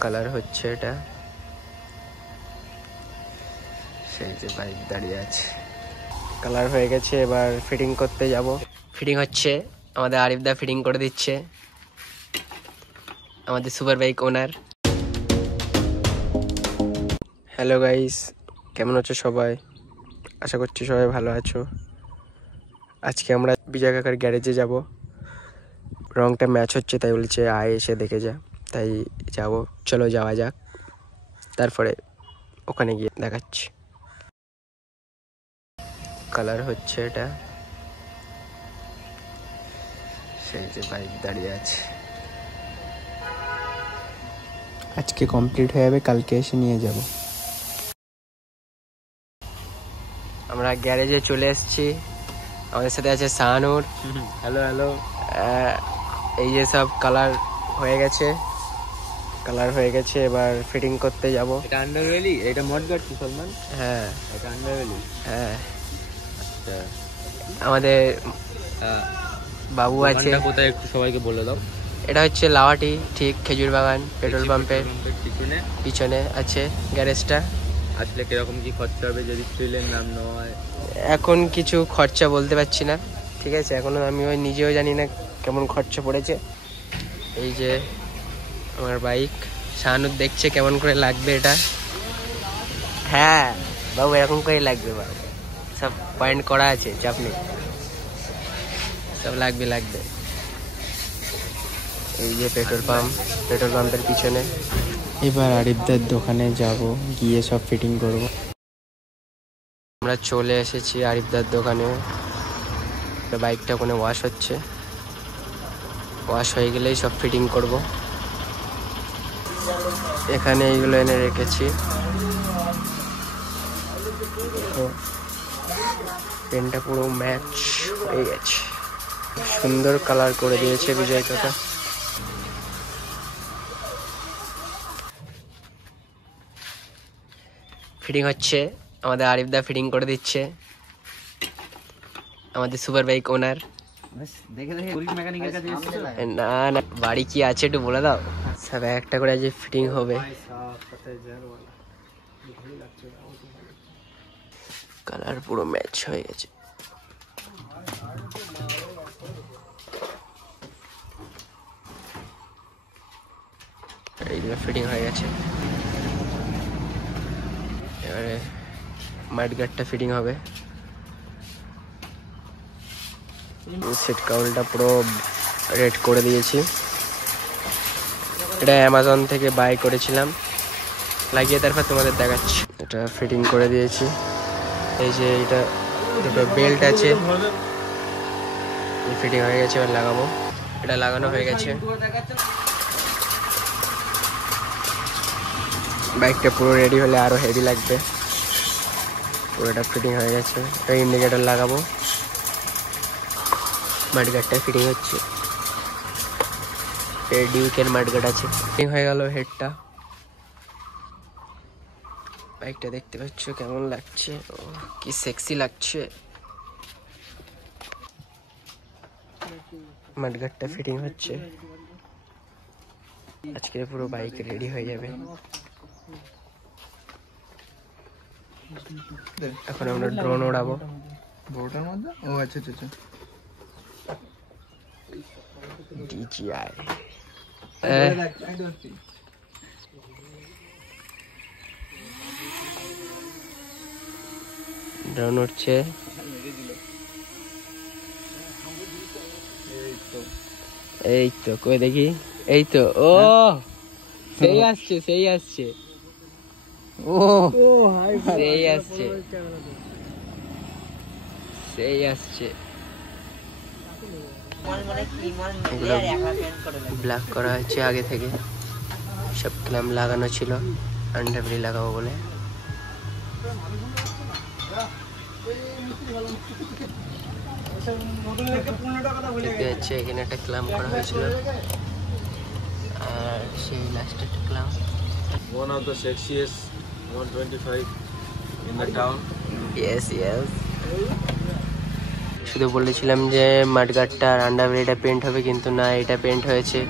Colour হচ্ছে এটা, সেই যে বাইক দাঁড়িয়ে আছে, কালার হয়ে গেছে। এবার ফিটিং করতে যাব। ফিটিং হচ্ছে, আমাদের আরিফ দা ফিটিং করে দিচ্ছে, আমাদের সুপার বাইক ওনার। হ্যালো গাইস, কেমন আছো সবাই? আশা করছি সবাই ভালো আছো। আজকে আমরা বিজয় কাকার গ্যারেজে যাব। রংটা ম্যাচ হচ্ছে, তাই বলছে আয় এসে দেখে যা, তাই যাব। চলো যাওয়া যাক, তারপরে ওখানে গিয়ে দেখাচ্ছি। কালার হচ্ছে এটা, সেই যে বাইক দাঁড়িয়ে আছে। আজকে কমপ্লিট হয়ে যাবে, কালকে এসে নিয়ে যাব। আমরা গ্যারেজে চলে এসেছি, আমাদের সাথে আছে শাহানুর। Hello hello. এই যে সব কালার হয়ে গেছে, এবার ফিটিং করতে যাব। এটা আন্ডারভ্যালি, এটা মডগার্ড কি সলমান? হ্যাঁ এটা আন্ডারভ্যালি। হ্যাঁ, আচ্ছা, আমাদের বাবু আছে। কোথায় একটু সবাইকে বলে দাও। এটা হচ্ছে লাওয়াটি, ঠিক খেজুর বাগান পেট্রোল পাম্পের পিছনে আছে গ্যারেজটা। আসলে কিরকম কি খরচা হবে যদি ফিলের নাম নেওয়া হয়? এখন কিছু খরচা বলতে পারছি না, ঠিক আছে? এখনো আমি নিজেও জানি না কেমন খরচা পড়েছে। এই যে আমার বাইক, শাহানুর দেখছে কেমন করে লাগবে এটা। হ্যাঁ বাবু, এরকম করেই লাগবে বাবু, সব পয়েন্ট করা আছে, চাপ নেই, সব লাগবে। এই যে পেট্রোল পাম্পের পিছনে। এবার আরিফদার দোকানে যাব, গিয়ে সব ফিটিং করব। আমরা চলে এসেছি আরিফদার দোকানে। বাইকটা ওখানে ওয়াশ হচ্ছে, ওয়াশ হয়ে গেলেই সব ফিটিং করব। এখানে এইগুলো এনে রেখেছি। পেনটা পুরো ম্যাচ হয়ে গেছে, সুন্দর কালার করে দিয়েছে বিজয় কাকা। ফিটিং হচ্ছে, আমাদের আরিফ দা ফিটিং করে দিচ্ছে, আমাদের সুপার বাইক ওনার। না না, বাড়ি কি আছে একটু বলে দাও। সব একটা করে আজ ফিটিং হবে। কালার পুরো ম্যাচ হয়ে গেছে। এইগুলো ফিটিং হয়ে গেছে, এবারে মাডগার্ডটা ফিটিং হবে। সিট কাউলটা পুরো রেড করে দিয়েছি। এটা অ্যামাজন থেকে বাই করেছিলাম, লাগিয়ে তারপর তোমাদের দেখাচ্ছি। এটা ফিটিং করে দিয়েছি। এই যে এটা দুটো বেল্ট আছে, ফিটিং হয়ে গেছে, এবার লাগাবো। এটা লাগানো হয়ে গেছে। বাইকটা পুরো রেডি হলে আরো হেভি লাগবে। পুরোটা ফিটিং হয়ে গেছে। এটা ইন্ডিকেটর লাগাবো। মাডগার্ডটা ফিটিং হচ্ছে, ডিউকের মাডগার্ড আছে। ফিটিং হয়ে গেল হেডটা। বাইকটা দেখতে পাচ্ছ কেমন লাগছে, কি সেক্সি লাগছে। মাডগার্ডটা ফিটিং হচ্ছে, আজকে পুরো বাইক রেডি হয়ে যাবে। এখন আমরা ড্রোন ওড়াবো। DJI ড্রোন উঠছে। এই তো কই দেখি, এই তো, ও সেই আসছে, ও সেই আসছে। এগুলো ব্ল্যাক করা হয়েছে আগে থেকে, সব ক্ল্যাম্প লাগানো ছিল, আন্ডারব্রি লাগাবো বলে। দেখতে যাচ্ছে এখানে একটা ক্ল্যাম্প করা হয়েছিল, আর সেই লাস্টে একটা clamp. One of the sexiest 125 in the town. Yes. শুধু বলেছিলাম যে মাডগার্ডটা আর আন্ডারব্রিটা পেন্ট হবে, কিন্তু না, এটা পেন্ট হয়েছে।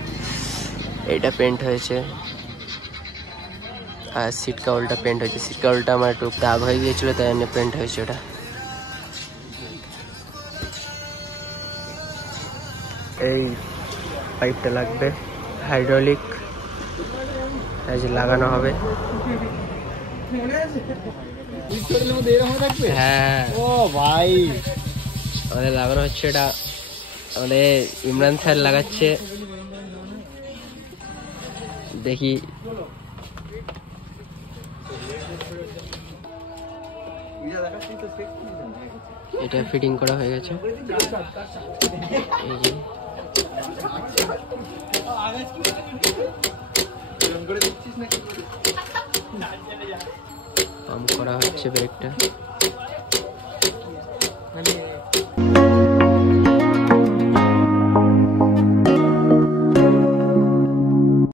আর সিট কাউলটা পেন্ট হয়েছে। সিট কাউলটা আমার একটু দাগ হয়ে গিয়েছিল, তাই জন্য পেন্ট হয়েছে ওটা। এই পাইপটা লাগবে, হাইড্রোলিক লাগানো হবে। হ্যাঁ ও ভাই, আমাদের লাগানো হচ্ছে এটা, আমাদের ইমরান স্যার লাগাচ্ছে। দেখি এটা ফিটিং করা হয়ে গেছে। এই যে পাম্প করা হচ্ছে ব্রেকটা।